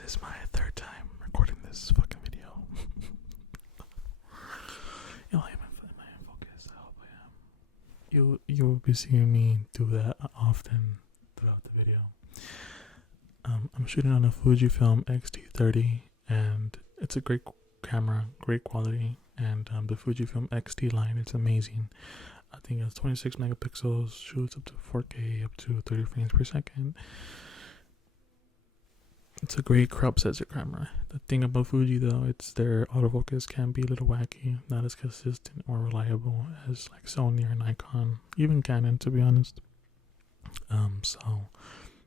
This is my third time recording this fucking video. Am I in focus? I hope I am. You will be seeing me do that often throughout the video. I'm shooting on a Fujifilm X-T30, and it's a great camera, great quality, and the Fujifilm X-T line, it's amazing. I think it's 26 megapixels, shoots up to 4K, up to 30 frames per second. It's a great crop sensor camera. The thing about Fuji though, it's their autofocus can be a little wacky, not as consistent or reliable as like Sony or Nikon, even Canon to be honest. So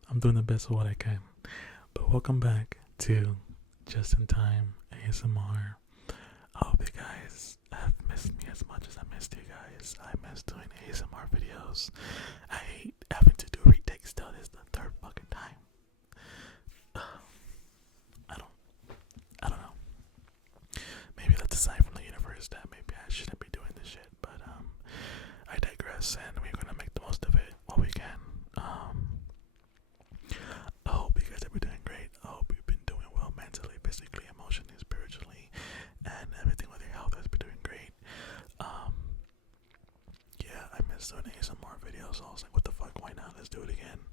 I'm doing the best of what I can. But welcome back to Justinn-Time ASMR. I hope you guys have missed me as much as I missed you guys. I miss doing ASMR videos. I hate having to do retakes though. This is the third fucking time. I don't know. Maybe that's a sign from the universe that maybe I shouldn't be doing this shit. But I digress, and we're gonna make the most of it while we can. I hope you guys have been doing great. I hope you've been doing well mentally, physically, emotionally, spiritually, and everything with your health has been doing great. Yeah, I missed doing ASMR videos, so I was like, what the fuck, why not? Let's do it again.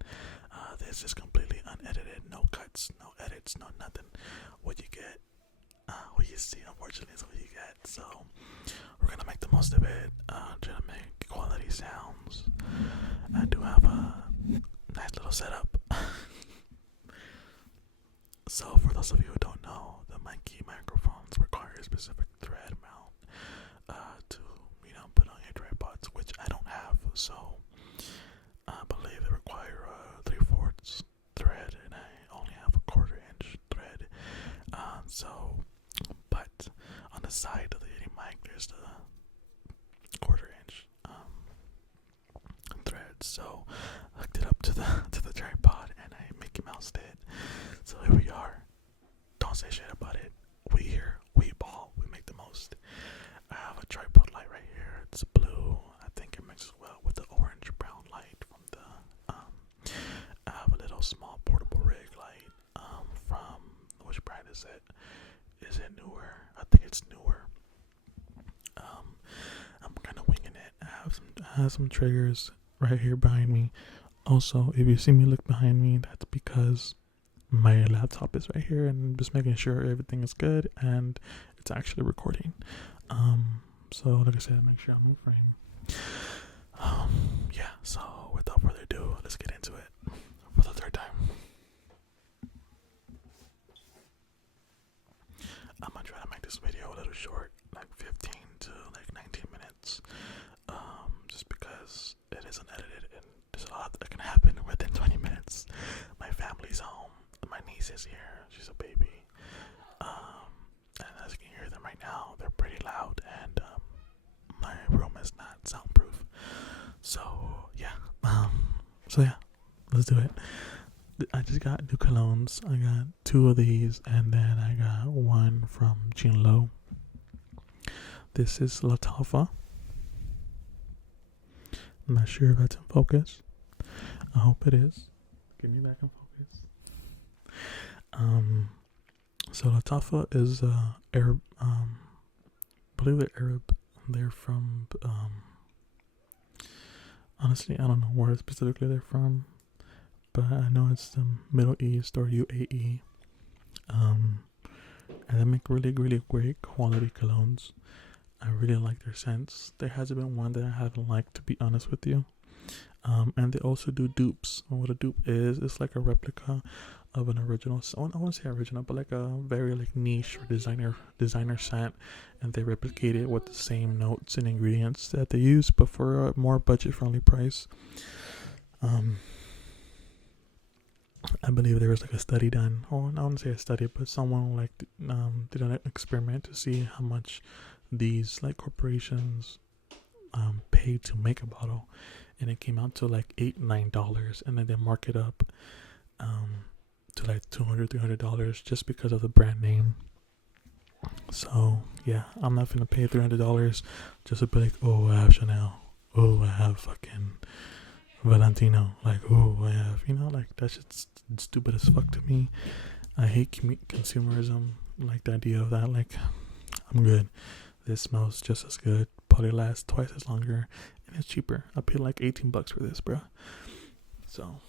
This is completely unedited, no cuts, no edits, no nothing. What you get, what you see, unfortunately, is what you get. So we're gonna make the most of it. Try to make quality sounds. I do have a nice little setup. So for those of you who don't know, the Mikey microphones require a specific thread mount to put on your tripods, which I don't have. So I believe they require a 3/4 thread, and I only have a 1/4-inch thread. But on the side of the Yeti mic, there's the 1/4-inch thread. So I hooked it up to the tripod, and I Mickey Moused it. So here we are. Don't say shit about it. We here, we ball, we make the most. I have a tripod light right here. It's blue. I think it mixes well with the orange brown light from the I have a little small portable rig light from, which brand is it? Is it newer? I think it's newer. I'm kind of winging it. I have some triggers right here behind me. Also, if you see me look behind me, that's because my laptop is right here, and I'm just making sure everything is good and it's actually recording. So like I said, make sure I'm in frame. Yeah, so without further ado, let's get into it for the third time. I'm gonna try to make this video a little short, like 15 to like 19 minutes, just because it is unedited and there's a lot that can happen within 20 minutes. My family's home, my niece is here, she's a baby, and as you can hear them right now, they're pretty loud, and my room is not soundproof. So yeah, let's do it. I just got new colognes. I got 2 of these, and then I got one from Jinlo. This is Latalfa. I'm not sure if that's in focus. I hope it is. Get me back in focus. So Latalfa is Arab. I believe they're Arab. They're from. Honestly, I don't know where specifically they're from, but I know it's the Middle East or UAE. And they make really, really great quality colognes. I really like their scents. There hasn't been one that I haven't liked, to be honest with you. And they also do dupes. And what a dupe is, it's like a replica of an original. I won't say original, but like a very like niche or designer scent, and they replicate it with the same notes and ingredients that they use, but for a more budget-friendly price. I believe there was like a study done, or I wouldn't say a study, but someone like did an experiment to see how much these like corporations pay to make a bottle, and it came out to like $8-9, and then they mark it up to like $200-300 just because of the brand name. So yeah, I'm not gonna pay $300 just to be like, oh, I have Chanel, oh, I have fucking Valentino, like, oh, I have, like, that shit's stupid as fuck to me. I hate consumerism, like the idea of that. Like, I'm good. This smells just as good. Probably lasts twice as longer, and it's cheaper. I paid like $18 for this, bro. So.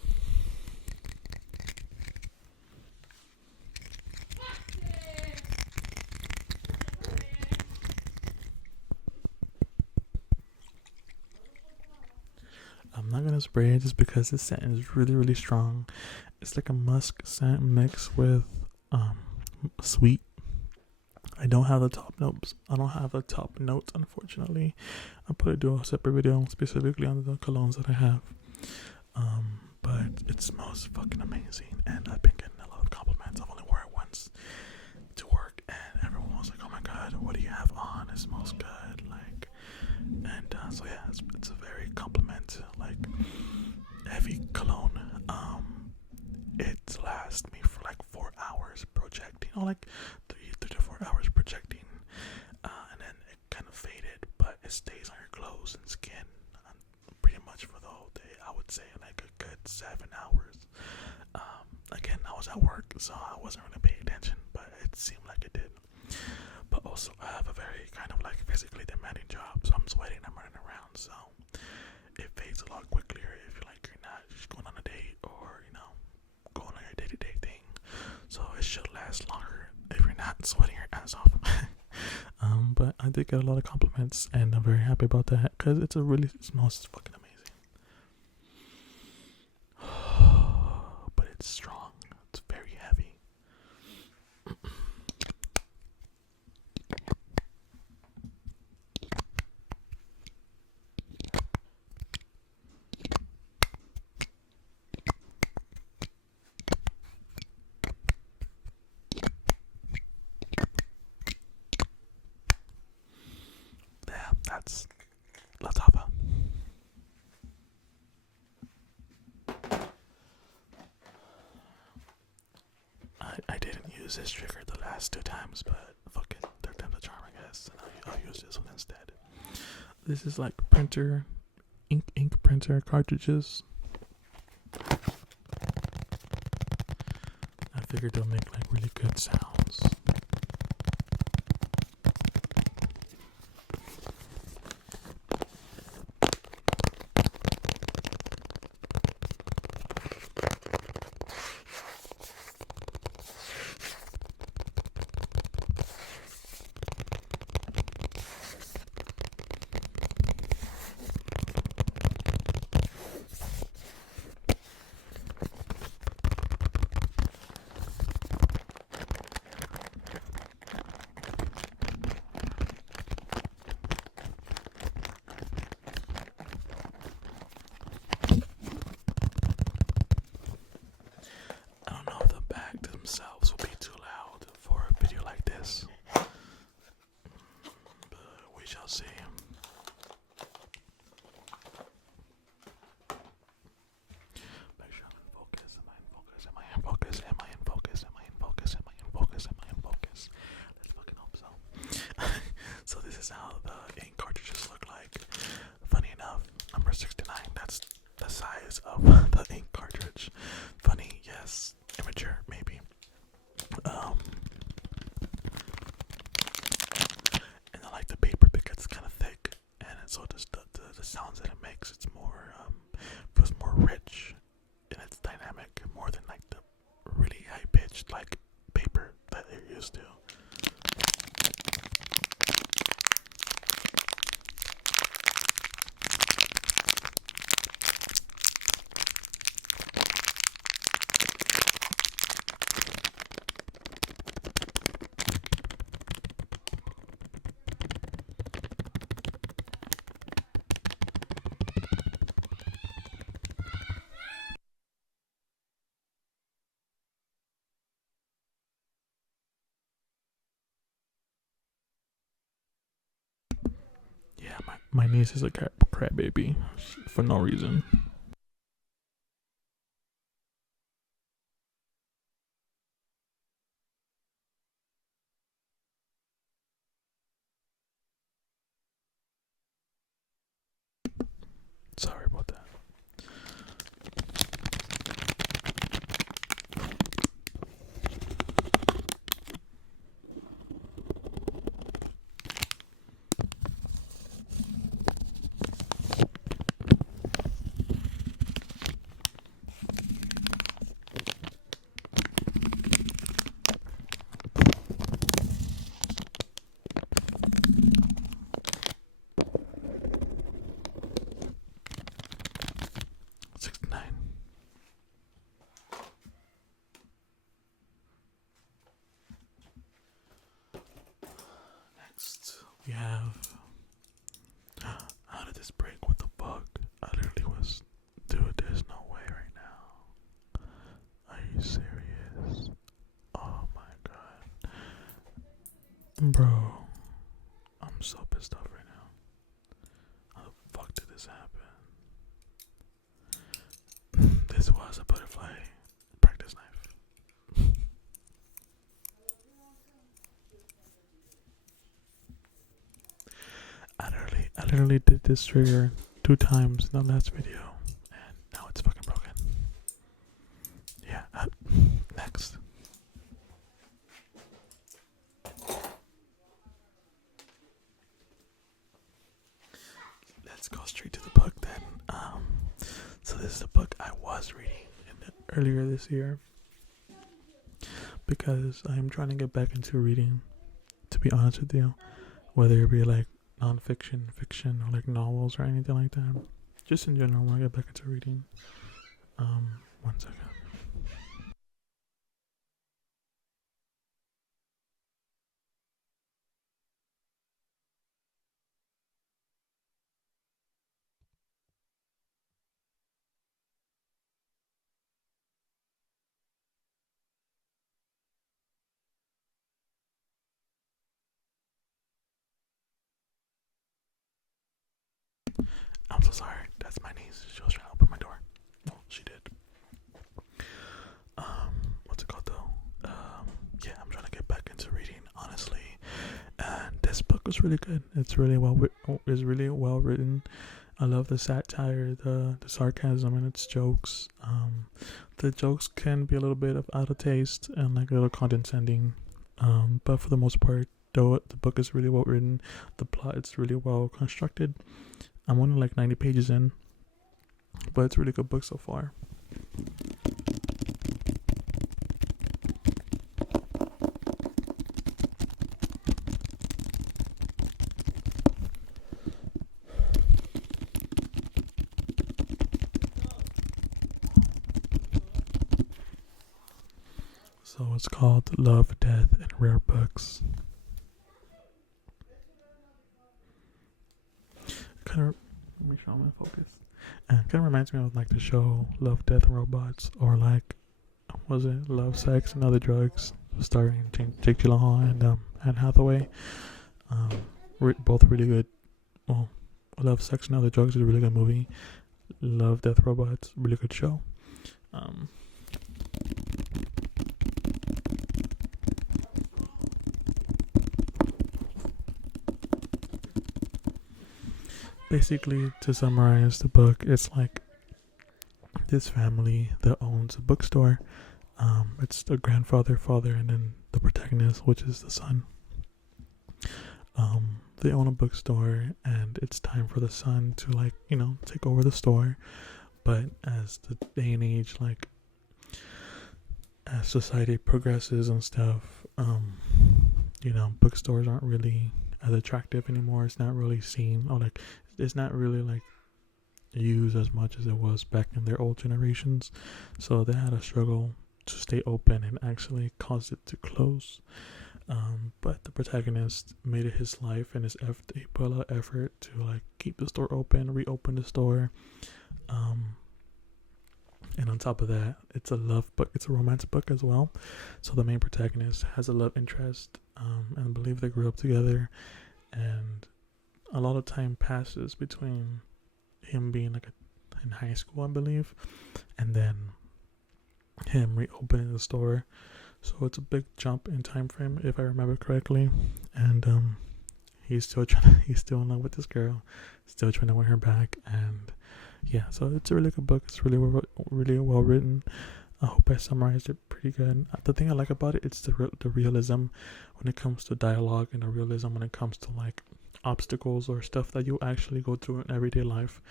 I'm not gonna spray it just because the scent is really, really strong. It's like a musk scent mixed with sweet. I don't have the top notes. Unfortunately. I'll probably do a separate video specifically on the colognes that I have. But it smells fucking amazing, and I've been getting a lot of compliments. I've only worn it once to work, and everyone was like, "Oh my god, what do you have on? It smells good." Like, and so yeah, it's a very compliment, like heavy cologne. It lasts me for like 4 hours projecting, or like 3 to 4 hours projecting, and then it kind of faded, but it stays on your clothes and skin pretty much for the whole day. I would say like a good 7 hours. Again, I was at work, so I wasn't really paying attention, but it seemed like it did. But also, I have a very kind of like physically demanding job, so I'm sweating, I'm running around, so it fades a lot quicker if you're not just going on a date or going on your day-to-day thing. So it should last longer if you're not sweating your ass off. But I did get a lot of compliments, and I'm very happy about that because it smells fucking amazing. But it's strong. It's very heavy. Yeah, that's La Tapa. I didn't use this trigger the last 2 times, but fuck it, third time's a charm, I guess. And I'll use this one instead. This is like printer, ink printer cartridges. I figured they'll make like really good sounds. I don't know if the bag themselves will be too loud for a video like this, but we shall see. Make sure I'm in focus. Am I in focus? Am I in focus? Am I in focus? Am I in focus? Am I in focus? Am I in focus? Let's fucking hope so. So this is how the ink cartridges look like. Funny enough, number 69, that's the size of the ink cartridge. Funny, yes. Immature, maybe. And I like the paper because it's kind of thick, and so just the sounds that it makes, it's more feels more rich, and it's dynamic more than like the really high pitched like paper that you're used to. Yeah, my niece is a crab baby for no reason. Sorry about that. we have. How did this break? What the fuck? I literally was. Dude, there's no way right now. Are you serious? Oh my god. Bro, I'm so pissed off right now. How the fuck did this happen? This was a butterfly practice knife. I literally did this trigger 2 times in the last video, and now it's fucking broken. Yeah, next. Let's go straight to the book then. So this is the book I was reading earlier this year because I'm trying to get back into reading, to be honest with you, whether it be like non-fiction, fiction, or like novels or anything like that. Just in general, I want to get back into reading. 1 second. I'm so sorry. That's my niece. She was trying to open my door. Well, she did. What's it called though? Yeah, I'm trying to get back into reading, honestly. And this book was really good. It's really well written. I love the satire, the sarcasm, and its jokes. The jokes can be a little bit out of taste and like a little condescending. But for the most part, though, the book is really well written. The plot is really well constructed. I'm only like 90 pages in, but it's a really good book so far. So it's called Love, Death, and Rare Books. Kind of, let me show my focus. And kind of reminds me of like the show Love, Death, and Robots, or like, was it Love, Sex, and Other Drugs, starring Jake Gyllenhaal and Anne Hathaway. Both really good. Well, Love, Sex, and Other Drugs is a really good movie. Love, Death, Robots, really good show. Basically, to summarize the book, it's like this family that owns a bookstore. It's the grandfather, father, and then the protagonist, which is the son. They own a bookstore, and it's time for the son to, like, take over the store. But as the day and age, like, as society progresses and stuff, bookstores aren't really as attractive anymore. It's not really seen, or like, it's not really like used as much as it was back in their old generations. So they had a struggle to stay open and actually caused it to close. But the protagonist made it his life and he put a lot of effort to like keep the store open, reopen the store. And on top of that, it's a love book. It's a romance book as well. So the main protagonist has a love interest, and I believe they grew up together. And a lot of time passes between him being like in high school, I believe, and then him reopening the store. So it's a big jump in time frame, if I remember correctly. And he's still in love with this girl, still trying to win her back. And yeah, so it's a really good book. It's really well written. I hope I summarized it pretty good. The thing I like about it, it's the realism when it comes to dialogue, and the realism when it comes to like obstacles or stuff that you actually go through in everyday life.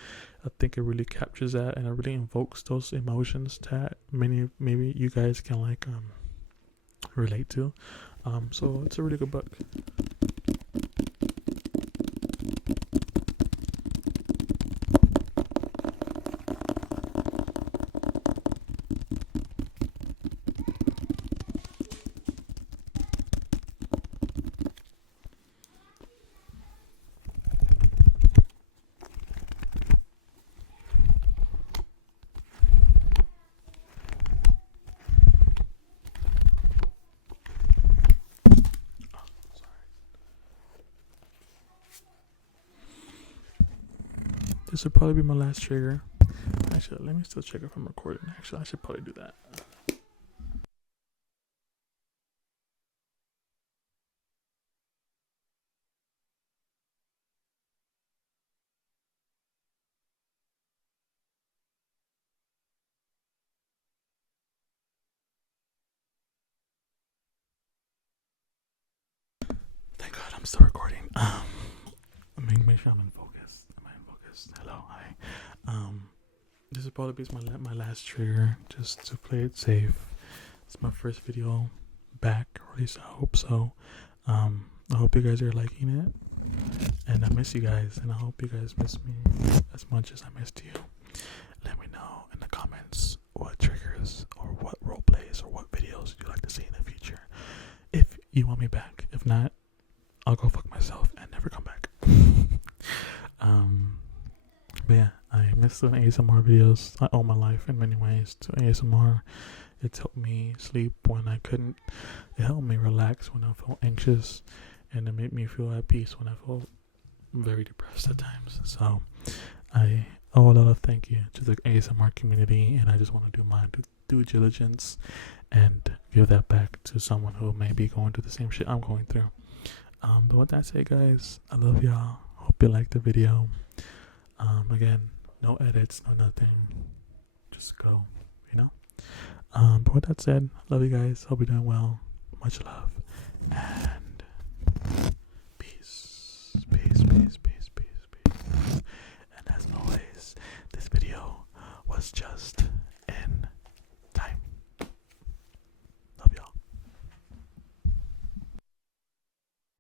I think it really captures that, and it really invokes those emotions that maybe you guys can like relate to. So it's a really good book. this would probably be my last trigger. Actually, let me still check if I'm recording. Actually, I should probably do that. Thank God I'm still recording. Make sure I'm in focus. Am I in focus? Hello, hi. This will probably be my last trigger, just to play it safe. It's my first video back, or at least I hope so. I hope you guys are liking it, and I miss you guys, and I hope you guys miss me as much as I missed you. Let me know in the comments what triggers or what role plays or what videos you'd like to see in the future. If you want me back, if not, I'll go fuck myself and never come back. But yeah, I miss doing ASMR videos. I owe my life in many ways to ASMR. It helped me sleep when I couldn't. It helped me relax when I felt anxious, and it made me feel at peace when I felt very depressed at times. So I owe a lot of thank you to the ASMR community, and I just want to do my due diligence and give that back to someone who may be going through the same shit I'm going through. But with that said, guys, I love y'all. Hope you liked the video. Again, no edits, no nothing. Just go, you know? But with that said, love you guys. Hope you're doing well. Much love. And